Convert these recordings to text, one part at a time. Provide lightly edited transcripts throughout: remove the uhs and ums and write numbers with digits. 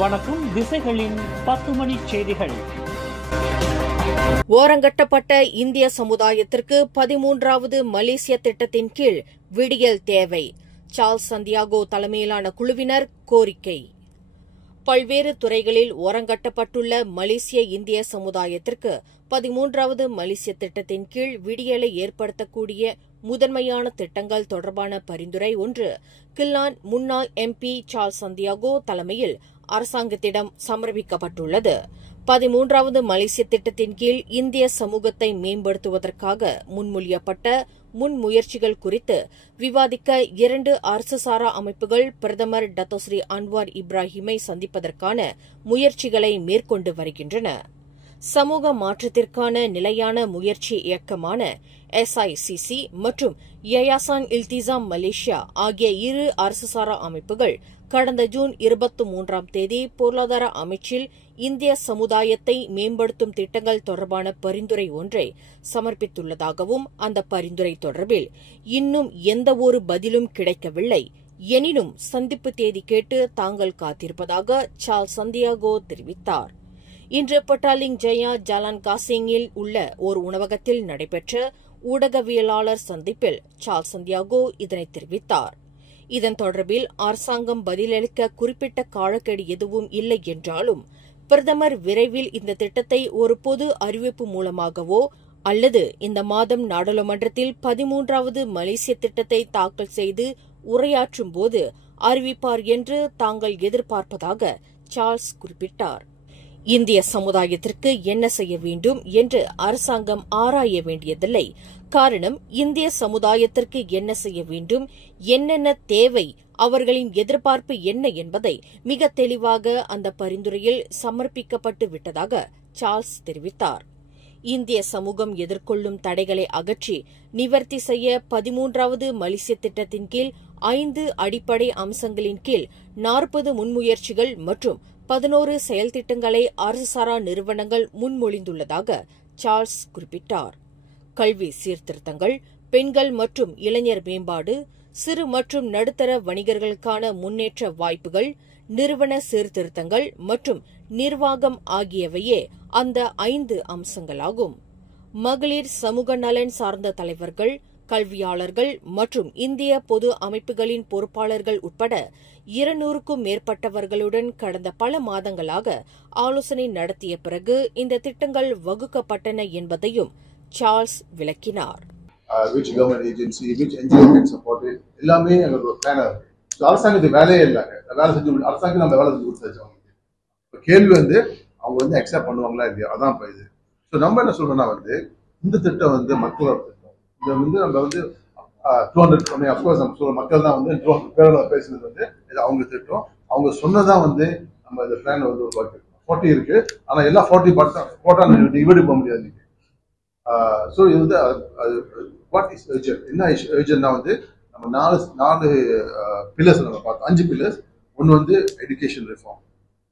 வணக்கம். திசைகளின் 10 மணி செய்திகள். ஓரங்கட்டப்பட்ட இந்திய சமுதாயத்திற்கு 13வது மலேசிய திட்டத்தின் கீழ் விடியல் தேவை. சார்ல்ஸ் சந்தியாகோ தலைமையிலான குழுவினர் கோரிக்கை. பல்வேறு துறைகளில் ஓரங்கட்டப்பட்டுள்ள மலேசிய இந்திய சமுதாயத்திற்கு 13வது மலேசிய திட்டத்தின் கீழ் விடியலை ஏற்படுத்தக்கூடிய முதன்மையான திட்டங்கள் தொடர்பான பரிந்துரை ஒன்று கில்லான் முன்னாள் MP சார்ல்ஸ் சந்தியாகோ தலைமையில் அரசாங்கத்திடம் சமர்ப்பிக்கப்பட்டுள்ளது. 13வது மலேசிய திட்டத்தின் கீழ் இந்திய சமூகத்தை மேம்படுத்துவதற்காக முன்மொழியப்பட்ட முன்முயற்சிகள் குறித்து விவாதிக்க 2 அரசுசாரா அமைப்புகள் பிரதமர் டத்தோஸ்ரீ அன்வார் இப்ராஹிமை சந்திப்பதற்கான முயற்சிகளை மேற்கொண்டு வருகின்றன. சமூக மாற்றத்திற்கான நிலையான முயற்சி இயக்கமான SICC மற்றும் யயாசான் இல்திசாம் மலேசியா ஆகிய 2 அரசுசாரா அமைப்புகள் கடந்த ஜூன் 23ஆம் தேதி பொருளாதார அமைச்சில் இந்திய சமுதாயத்தை மேம்படுத்தும் திட்டங்கள் தொடர்பான பரிந்துரை ஒன்றை சமர்ப்பித்துள்ளதாகவும் அந்த பரிந்துரை தொடர்பில் இன்னும் எந்தவொரு பதிலும் கிடைக்கவில்லை. எனினும் சந்திப்பு தேதி கேட்டு தாங்கள் காத்திருப்பதாக சார்ல்ஸ் சந்தியாகோ தெரிவித்தார். இன்று பட்டாலிங் ஜயா ஜாலான் காசிங்கில் உள்ள ஒரு உணவகத்தில் நடைபெற்ற ஊடகவியலாளர் சந்திப்பில் சார்ல்ஸ் சந்தியாகோ இதனை தெரிவித்தார். இதன் தொடர்பில் அரசாங்கம் பதிலளிக்க குறிப்பிட்ட காலக்கெடு எதுவும் இல்லை என்றாலும் பிரதமர் விரைவில் இந்த திட்டத்தை ஒரு பொது அறிவிப்பு மூலமாகவோ அல்லது இந்த மாதம் நாடாளுமன்றத்தில் 13வது மலேசிய திட்டத்தை தாக்கல் செய்து உரையாற்றும் போது அறிவிப்பார் என்று தாங்கள் எதிர்பார்ப்பதாக சார்ல்ஸ் குறிப்பிட்டார். இந்திய சமுதாயத்திற்கு என்ன செய்ய வேண்டும் என்று அரசாங்கம் ஆராய வேண்டியதில்லை. காரணம், இந்திய சமுதாயத்திற்கு என்ன செய்ய வேண்டும், என்னென்ன தேவை, அவர்களின் எதிர்பார்ப்பு என்ன என்பதை மிக தெளிவாக அந்த பரிந்துரையில் சமர்ப்பிக்கப்பட்டு விட்டதாக சார்ல்ஸ் தெரிவித்தார். இந்திய சமூகம் எதிர்கொள்ளும் தடைகளை அகற்றி நிவர்த்தி செய்ய 13வது மலேசிய திட்டத்தின் கீழ் 5 அடிப்படை அம்சங்களின் கீழ் 40 முன்முயற்சிகள் மற்றும் 11 செயல்திட்டங்களை அரசுசாரா நிறுவனங்கள் முன்மொழிந்துள்ளதாக சார்ல்ஸ் குறிப்பிட்டார். கல்வி சீர்திருத்தங்கள், பெண்கள் மற்றும் இளைஞர் மேம்பாடு, சிறு மற்றும் நடுத்தர வணிகர்களுக்கான முன்னேற்ற வாய்ப்புகள், நிறுவன சீர்திருத்தங்கள் மற்றும் நிர்வாகம் ஆகியவையே அந்த 5 அம்சங்களாகும். மகளிர் சமூக நலன் சார்ந்த தலைவர்கள், கல்வியாளர்கள் மற்றும் இந்திய பொது அமைப்புகளின் பொறுப்பாளர்கள் உட்பட 200க்கும் மேற்பட்டவர்களுடன் கடந்த பல மாதங்களாக ஆலோசனை நடத்திய பிறகு இந்த திட்டங்கள் வகுக்கப்பட்டன என்பதையும் சார்ல்ஸ் விளக்கினார். Which government agency, which NGO can support it, எல்லாமே எங்களுக்கு ஒரு பிளான் இருக்கு. அரசாங்கத்துக்கு வேலையே இல்லைங்க. வேலை செஞ்சு அரசாங்கம் நம்ம வேலை செஞ்சு கொடுத்தாச்சு. அவங்களுக்கு கேள்வி அவங்க அக்செப்ட் பண்ணுவாங்களா இல்லையா, அதான் இப்போ இது. ஸோ நம்ம என்ன சொல்றோம்னா இந்த திட்டம் மக்களோட திட்டம். இதை நம்ம 200 அப்கோர்ஸ் நம்ம சொல்ற மக்கள் தான் 200 பேரோட பேசுனது இது அவங்க திட்டம். அவங்க சொன்னதான் நம்ம இந்த பிளான் உருவாக்கி 40 இருக்கு. ஆனா எல்லா 40 போட்டா டிவைட் பண்ண முடியாது. ஸோ இது வாட் இஸ் அர்ஜென்ட், என்ன அர்ஜென்ட்னா நம்ம 4 பில்லர்ஸ் நம்ம பார்த்தோம். 5 பில்லர்ஸ். ஒன்று எஜுகேஷன் ரிஃபார்ம்,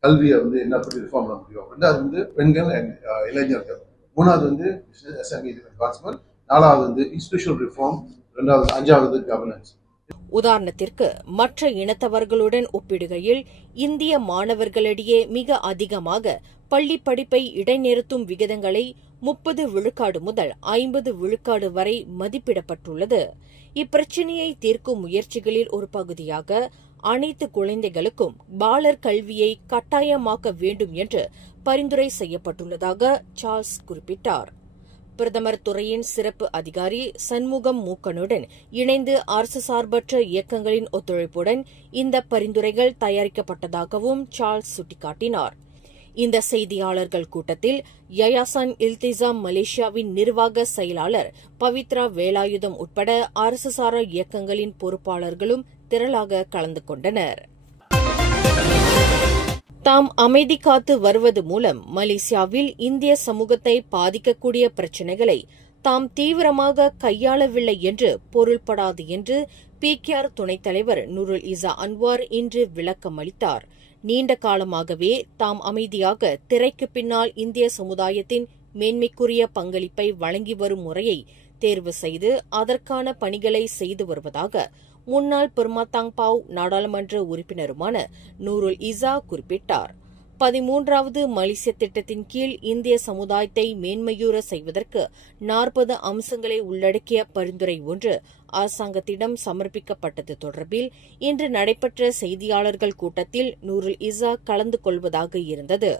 கல்வியை என்ன பற்றி ரிஃபார்ம் பண்ண முடியும். 2வது பெண்கள் அண்ட் இளைஞர்கள். 3வது SME அட்வான்ஸ்மெண்ட். 4வது இன்ஸ்டிடியூஷனல் ரிஃபார்ம். 5வது கவர்னன்ஸ். உதாரணத்திற்கு, மற்ற இனத்தவர்களுடன் ஒப்பிடுகையில் இந்திய மாணவர்களிடையே மிக அதிகமாக பள்ளி படிப்பை இடைநிறுத்தும் விகிதங்களை 30 விழுக்காடு முதல் 50 விழுக்காடு வரை மதிப்பிடப்பட்டுள்ளது. இப்பிரச்சினையை தீர்க்கும் முயற்சிகளில் ஒரு பகுதியாக அனைத்து குழந்தைகளுக்கும் பாலர் கல்வியை கட்டாயமாக்க வேண்டும் என்று பரிந்துரை செய்யப்பட்டுள்ளதாக சார்ல்ஸ் குறிப்பிட்டார். பிரதமர் துறையின் சிறப்பு அதிகாரி சண்முகம் மூக்கனுடன் இணைந்து அரசு சார்பற்ற இயக்கங்களின் ஒத்துழைப்புடன் இந்த பரிந்துரைகள் தயாரிக்கப்பட்டதாகவும் சார்ல்ஸ் சுட்டிக்காட்டினார். இந்த செய்தியாளர்கள் கூட்டத்தில் யயாசான் இல்திசாம் மலேசியாவின் நிர்வாக செயலாளர் பவித்ரா வேலாயுதம் உட்பட அரசுசாரா இயக்கங்களின் பொறுப்பாளர்களும் திரளாக கலந்து கொண்டனர். தாம் அமைதி காத்து வருவது மூலம் மலேசியாவில் இந்திய சமூகத்தை பாதிக்கக்கூடிய பிரச்சினைகளை தாம் தீவிரமாக கையாளவில்லை என்று பொருள்படாது என்று PKR துணைத் தலைவர் நூருல் இசா அன்வார் இன்று விளக்கம் அளித்தார். நீண்ட காலமாகவே தாம் அமைதியாக திரைக்கு பின்னால் இந்திய சமுதாயத்தின் மேன்மைக்குரிய பங்களிப்பை வழங்கி வரும் முறையை தேர்வு செய்து அதற்கான பணிகளை செய்து வருவதாக முன்னாள் பெர்மாத்தாங் பாவ் நாடாளுமன்ற உறுப்பினருமான நூருல் இசா குறிப்பிட்டார். 13வது மலேசிய திட்டத்தின் கீழ் இந்திய சமுதாயத்தை மேன்மையுற செய்வதற்கு 40 அம்சங்களை உள்ளடக்கிய பரிந்துரை ஒன்று அரசாங்கத்திடம் சமர்ப்பிக்கப்பட்டது தொடர்பில் இன்று நடைபெற்ற செய்தியாளர்கள் கூட்டத்தில் நூருல் இசா கலந்து கொள்வதாக இருந்தது.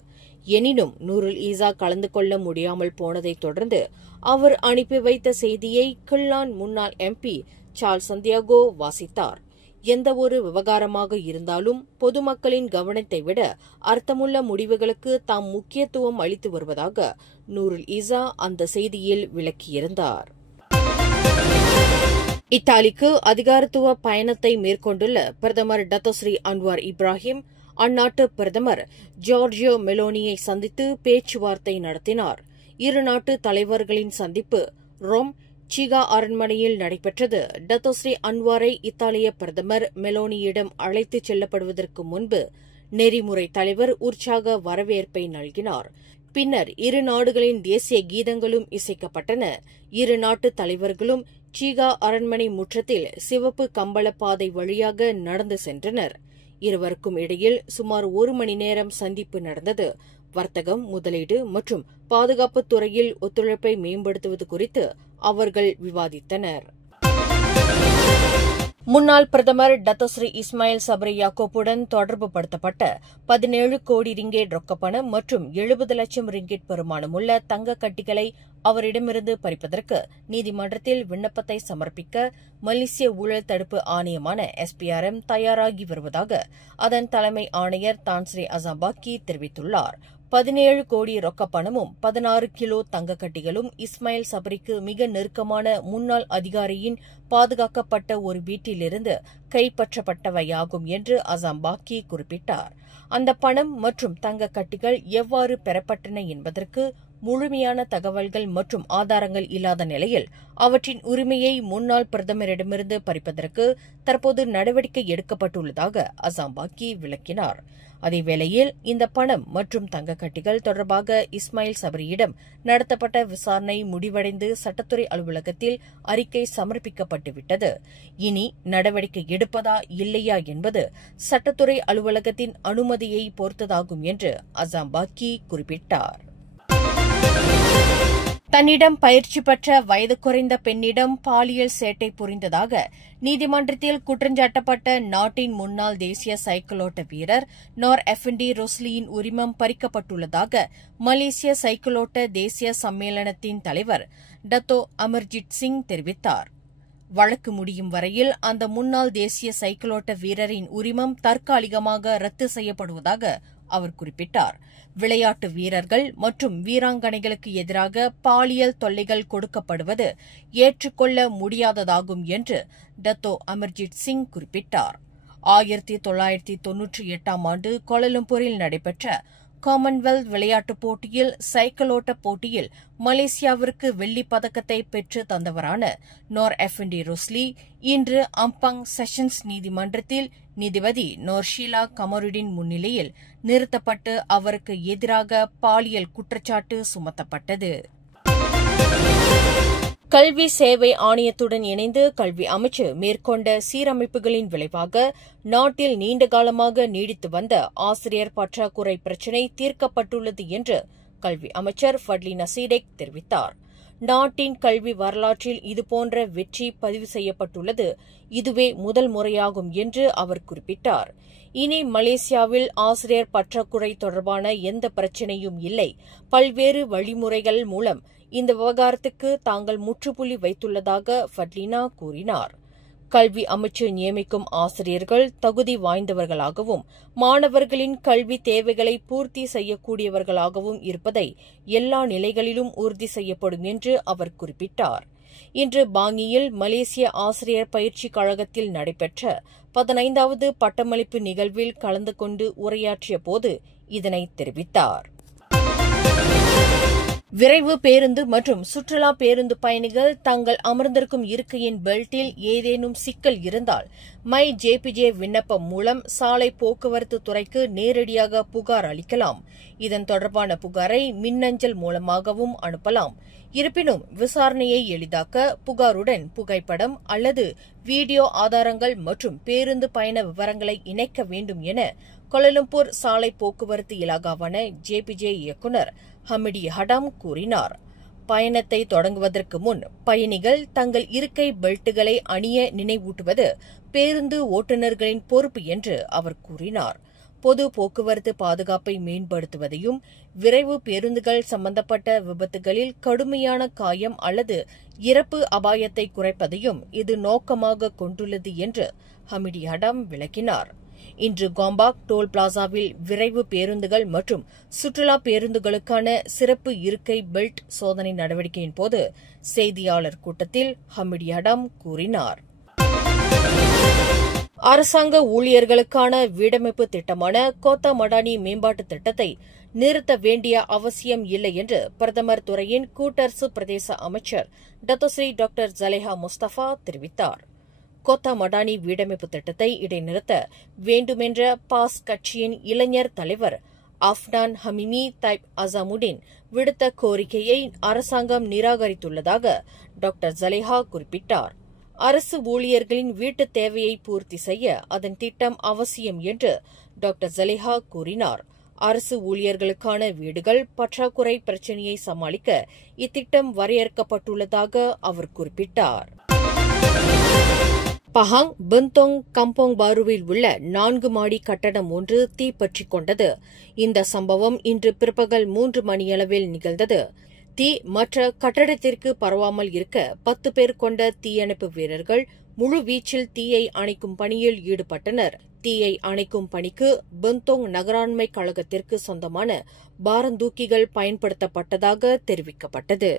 எனினும் நூருல் இசா கலந்து கொள்ள முடியாமல் போனதைத் தொடர்ந்து அவர் அனுப்பி வைத்த செய்தியை கிள்ளான் முன்னாள் MP சார்ல்ஸ் சந்தியாகோ வாசித்தார். எந்தவொரு விவகாரமாக இருந்தாலும் பொதுமக்களின் கவனத்தை விட அர்த்தமுள்ள முடிவுகளுக்கு தாம் முக்கியத்துவம் அளித்து வருவதாக நூருல் இசா அந்த செய்தியில் விளக்கியிருந்தார். இத்தாலிக்கு அதிகாரத்துவ பயணத்தை மேற்கொண்டுள்ள பிரதமர் டத்தோஸ்ரீ அன்வார் இப்ராஹிம் அந்நாட்டு பிரதமர் ஜார்ஜியோ மெலோனியை சந்தித்து பேச்சுவார்த்தை நடத்தினார். இரு நாட்டு தலைவர்களின் சந்திப்பு ரோம் சீகா அரண்மனையில் நடைபெற்றது. டத்தோஸ்ரீ அன்வாரை இத்தாலிய பிரதமர் மெலோனியிடம் அழைத்துச் செல்லப்படுவதற்கு முன்பு நெறிமுறை தலைவர் உற்சாக வரவேற்பை நல்கினார். பின்னர் இரு நாடுகளின் தேசிய கீதங்களும் இசைக்கப்பட்டன. இரு நாட்டு தலைவர்களும் சீகா அரண்மனை முற்றத்தில் சிவப்பு கம்பள பாதை வழியாக நடந்து சென்றனர். இருவருக்கும் இடையில் சுமார் 1 மணி நேரம் சந்திப்பு நடந்தது. வர்த்தகம், முதலீடு மற்றும் பாதுகாப்புத் துறையில் ஒத்துழைப்பை மேம்படுத்துவது குறித்து அவர்கள் விவாதித்தனர். முன்னாள் பிரதமர் டத்தோஸ்ரீ இஸ்மாயில் சப்ரி யாக்கூப்புடன் தொடர்பு படுத்தப்பட்ட 17 கோடி ரிங்கேட் ரொக்கப்பணம் மற்றும் 70 லட்சம் ரிங்கேட் பெறுமானமுள்ள தங்க கட்டிகளை அவரிடமிருந்து பறிப்பதற்கு நீதிமன்றத்தில் விண்ணப்பத்தை சமர்ப்பிக்க மலேசிய ஊழல் தடுப்பு ஆணையமான SPRM தயாராகி வருவதாக அதன் தலைமை ஆணையர் தான்ஸ்ரீ அசாம்பாக்கி தெரிவித்துள்ளார். 17 கோடி ரொக்கப்பணமும் 16 கிலோ தங்கக்கட்டிகளும் இஸ்மாயில் சப்ரிக்கு மிக நெருக்கமான முன்னாள் அதிகாரியின் பாதுகாக்கப்பட்ட ஒரு வீட்டிலிருந்து கைப்பற்றப்பட்டவையாகும் என்று அசாம்பாக்கி குறிப்பிட்டார். அந்த பணம் மற்றும் தங்கக்கட்டிகள் எவ்வாறு பெறப்பட்டன என்பதற்கு முழுமையான தகவல்கள் மற்றும் ஆதாரங்கள் இல்லாத நிலையில் அவற்றின் உரிமையை முன்னாள் பிரதமரிடமிருந்து பறிப்பதற்கு தற்போது நடவடிக்கை எடுக்கப்பட்டுள்ளதாக அசாம்பாக்கி விளக்கினார். அதேவேளையில் இந்த பணம் மற்றும் தங்கக்கட்டிகள் தொடர்பாக இஸ்மாயில் சப்ரியிடம் நடத்தப்பட்ட விசாரணை முடிவடைந்து சட்டத்துறை அலுவலகத்தில் அறிக்கை சமர்ப்பிக்கப்பட்டுவிட்டது. இனி நடவடிக்கை எடுப்பதா இல்லையா என்பது சட்டத்துறை அலுவலகத்தின் அனுமதியை பொறுத்ததாகும் என்று அசாம்பாக்கி குறிப்பிட்டார். தன்னிடம் பயிற்சி பெற்ற வயது குறைந்த பெண்ணிடம் பாலியல் சேட்டை புரிந்ததாக நீதிமன்றத்தில் குற்றஞ்சாட்டப்பட்ட நாட்டின் முன்னாள் தேசிய சைக்கிளோட்ட வீரர் நோர் எஃப்என்டி ரொஸ்லியின் உரிமம் பறிக்கப்பட்டுள்ளதாக மலேசிய சைக்கிளோட்ட தேசிய சம்மேளனத்தின் தலைவர் டத்தோ அமர்ஜித் சிங் தெரிவித்தார். வழக்கு முடியும் வரையில் அந்த முன்னாள் தேசிய சைக்கிளோட்ட வீரரின் உரிமம் தற்காலிகமாக ரத்து செய்யப்படுவதாக அவர் குறிப்பிட்டார். விளையாட்டு வீரர்கள் மற்றும் வீராங்கனைகளுக்கு எதிராக பாலியல் தொல்லைகள் கொடுக்கப்படுவது ஏற்றுக்கொள்ள முடியாததாகும் என்று டத்தோ அமர்ஜித் சிங் குறிப்பிட்டார். 1998ஆம் ஆண்டு கோலாலம்பூரில் நடைபெற்ற காமன்வெல்த் விளையாட்டுப் போட்டியில் சைக்கிளோட்ட போட்டியில் மலேசியாவிற்கு வெள்ளிப் பதக்கத்தை பெற்று தந்தவரான நோர் எஃப்என்டி ரொஸ்லி இன்று அம்பாங் செஷன்ஸ் நீதிமன்றத்தில் நீதிபதி நோர் ஷீலா கமருடின் முன்னிலையில் நிறுத்தப்பட்டு அவருக்கு எதிராக பாலியல் குற்றச்சாட்டு சுமத்தப்பட்டது. கல்வி சேவை ஆணையத்துடன் இணைந்து கல்வி அமைச்சு மேற்கொண்ட சீரமைப்புகளின் விளைவாக நாட்டில் நீண்டகாலமாக நீடித்து வந்த ஆசிரியர் பற்றாக்குறை பிரச்சினை தீர்க்கப்பட்டுள்ளது என்று கல்வி அமைச்சர் ஃபட்லி நசீடெக் தெரிவித்தார். நாட்டின் கல்வி வரலாற்றில் இதுபோன்ற வெற்றி பதிவு செய்யப்பட்டுள்ளது இதுவே முதல் முறையாகும் என்று அவர் குறிப்பிட்டார். இனி மலேசியாவில் ஆசிரியர் பற்றாக்குறை தொடர்பான எந்த பிரச்சினையும் இல்லை. பல்வேறு வழிமுறைகள் மூலம் இந்த விவகாரத்துக்கு தாங்கள் முற்றுப்புள்ளி வைத்துள்ளதாக ஃபட்லினா கூறினார். கல்வி அமைச்சு நியமிக்கும் ஆசிரியர்கள் தகுதி வாய்ந்தவர்களாகவும் மாணவர்களின் கல்வி தேவைகளை பூர்த்தி செய்யக்கூடியவர்களாகவும் இருப்பதை எல்லா நிலைகளிலும் உறுதி செய்யப்படும் என்று அவர் குறிப்பிட்டார். இன்று பாங்கியில் மலேசிய ஆசிரியர் பயிற்சி கழகத்தில் நடைபெற்ற 15வது பட்டமளிப்பு நிகழ்வில் கலந்து கொண்டு உரையாற்றிய போது இதனை தெரிவித்தார். விரைவு பேருந்து மற்றும் சுற்றுலா பேருந்து பயணிகள் தங்கள் அமர்ந்திருக்கும் இருக்கையின் பெல்ட்டில் ஏதேனும் சிக்கல் இருந்தால் மை ஜேபிஜே விண்ணப்பம் மூலம் சாலை போக்குவரத்து துறைக்கு நேரடியாக புகார் அளிக்கலாம். இதன் தொடர்பான புகாரை மின்னஞ்சல் மூலமாகவும் அனுப்பலாம். இருப்பினும் விசாரணையை எளிதாக்க புகாருடன் புகைப்படம் அல்லது வீடியோ ஆதாரங்கள் மற்றும் பேருந்து பயண விவரங்களை இணைக்க வேண்டும் என கோலாலம்பூர் சாலை போக்குவரத்து இலாகாவான ஜேபிஜே இயக்குநர் ஹமிடி ஹடாம் கூறினார். பயணத்தை தொடங்குவதற்கு முன் பயணிகள் தங்கள் இருக்கை பெல்ட்டுகளை அணிய நினைவூட்டுவது பேருந்து ஓட்டுநர்களின் பொறுப்பு என்று அவர் கூறினார். பொது போக்குவரத்து பாதுகாப்பை மேம்படுத்துவதையும் விரைவு பேருந்துகள் சம்பந்தப்பட்ட விபத்துகளில் கடுமையான காயம் அல்லது இறப்பு அபாயத்தை குறைப்பதையும் இது நோக்கமாக கொண்டுள்ளது என்று ஹமிடி ஹடாம் விளக்கினார். இன்று கோம்பாக் டோல் பிளாசாவில் விரைவு பேருந்துகள் மற்றும் சுற்றுலா பேருந்துகளுக்கான சிறப்பு இருக்கை பெல்ட் சோதனை நடவடிக்கையின் போது செய்தியாளர் கூட்டத்தில் ஹமிடி ஹடாம் கூறினார். அரசாங்க ஊழியர்களுக்கான வீடமைப்பு திட்டமான கோத்தா மடானி மேம்பாட்டுத் திட்டத்தை நிறுத்த வேண்டிய அவசியம் இல்லை என்று பிரதமர் துறையின் கூட்டரசு பிரதேச அமைச்சர் டத்தோஸ்ரீ டாக்டர் ஜலேஹா முஸ்தபா தெரிவித்தார். கோத்தா மடானி வீடமைப்பு திட்டத்தை இடைநிறுத்த வேண்டுமென்ற பாஸ் கட்சியின் இளைஞர் தலைவர் அஃப்னான் ஹமிமி தைப் அசாமுடின் விடுத்த கோரிக்கையை அரசாங்கம் நிராகரித்துள்ளதாக டாக்டர் ஜலேஹா குறிப்பிட்டார். அரசு ஊழியர்களின் வீட்டுத் தேவையை பூர்த்தி செய்ய அதன் திட்டம் அவசியம் என்று டாக்டர் ஜலேஹா கூறினார். அரசு ஊழியர்களுக்கான வீடுகள் பற்றாக்குறை பிரச்சினையை சமாளிக்க இத்திட்டம் வரையறுக்கப்பட்டுள்ளதாக அவர் குறிப்பிட்டார். பஹாங் பந்தோங் கம்போங் பாருவில் உள்ள 4 மாடி கட்டடம் ஒன்று தீப்பற்றிக் கொண்டது. இந்த சம்பவம் இன்று பிற்பகல் 3 மணியளவில் நிகழ்ந்தது. தீ மற்ற கட்டடத்திற்கு பரவாமல் இருக்க 10 பேர் கொண்ட தீயணைப்பு வீரர்கள் முழுவீச்சில் தீயை அணைக்கும் பணியில் ஈடுபட்டனர். தீயை அணைக்கும் பணிக்கு பந்தோங் நகராண்மை கழகத்திற்கு சொந்தமான பாரந்தூக்கிகள் பயன்படுத்தப்பட்டதாக தெரிவிக்கப்பட்டது.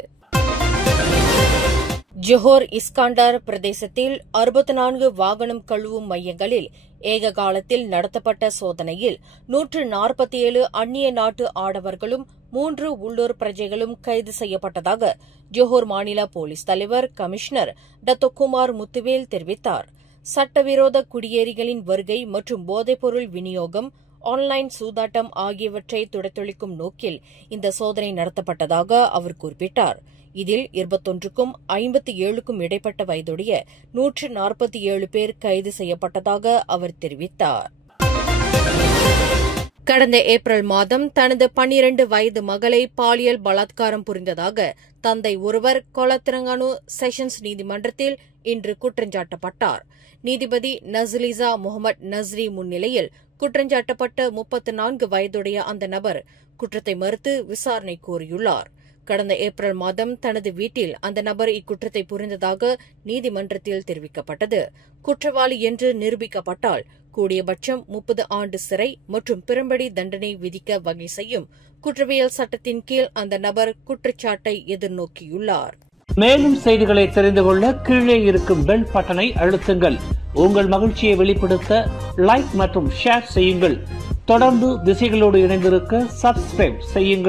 ஜோஹர் இஸ்காண்டர் பிரதேசத்தில் 64 வாகனம் கழுவும் மையங்களில் ஏக காலத்தில் நடத்தப்பட்ட சோதனையில் 147 அந்நிய நாட்டு ஆடவர்களும் 3 உள்ளூர் பிரஜைகளும் கைது செய்யப்பட்டதாக ஜோஹர் மாநில போலீஸ் தலைவர் கமிஷனர் டத்தோகுமார் முத்துவேல் தெரிவித்தார். சட்டவிரோத குடியேறிகளின் வருகை மற்றும் போதைப்பொருள் விநியோகம், ஆன்லைன் சூதாட்டம் ஆகியவற்றை துடைத்தொழிக்கும் நோக்கில் இந்த சோதனை நடத்தப்பட்டதாக அவர் குறிப்பிட்டார். இதில் 21க்கும் 57க்கும் இடைப்பட்ட வயதுடைய 147 பேர் கைது செய்யப்பட்டதாக அவர் தெரிவித்தார். கடந்த ஏப்ரல் மாதம் தனது 12 வயது மகளை பாலியல் பலாத்காரம் புரிந்ததாக தந்தை ஒருவர் கொலத்திரங்கானு செஷன்ஸ் நீதிமன்றத்தில் இன்று குற்றஞ்சாட்டப்பட்டார். நீதிபதி நஸ்லிசா முகமது நஸ்ரி முன்னிலையில் குற்றஞ்சாட்டப்பட்ட 34 வயதுடைய அந்த நபர் குற்றத்தை மறுத்து விசாரணை கோரியுள்ளார். கடந்த ஏப்ரல் மாதம் தனது வீட்டில் அந்த நபர் இக்குற்றத்தை புரிந்ததாக நீதிமன்றத்தில் தெரிவிக்கப்பட்டது. குற்றவாளி என்று நிரூபிக்கப்பட்டால் கூடியபட்சம் 30 ஆண்டு சிறை மற்றும் பிறம்படி தண்டனை விதிக்க வகை செய்யும் குற்றவியல் சட்டத்தின் கீழ் அந்த நபர் குற்றச்சாட்டை எதிர்நோக்கியுள்ளார். மேலும் செய்திகளை தெரிந்து கொள்ள கீழே இருக்கும் பெல் பட்டனை அழுத்துங்கள். உங்கள் மகிழ்ச்சியை வெளிப்படுத்த லைக் மற்றும் ஷேர் செய்யுங்கள். தொடர்ந்து திசைகளோடு இணைந்திருக்க சப்ஸ்கிரைப் செய்யுங்கள்.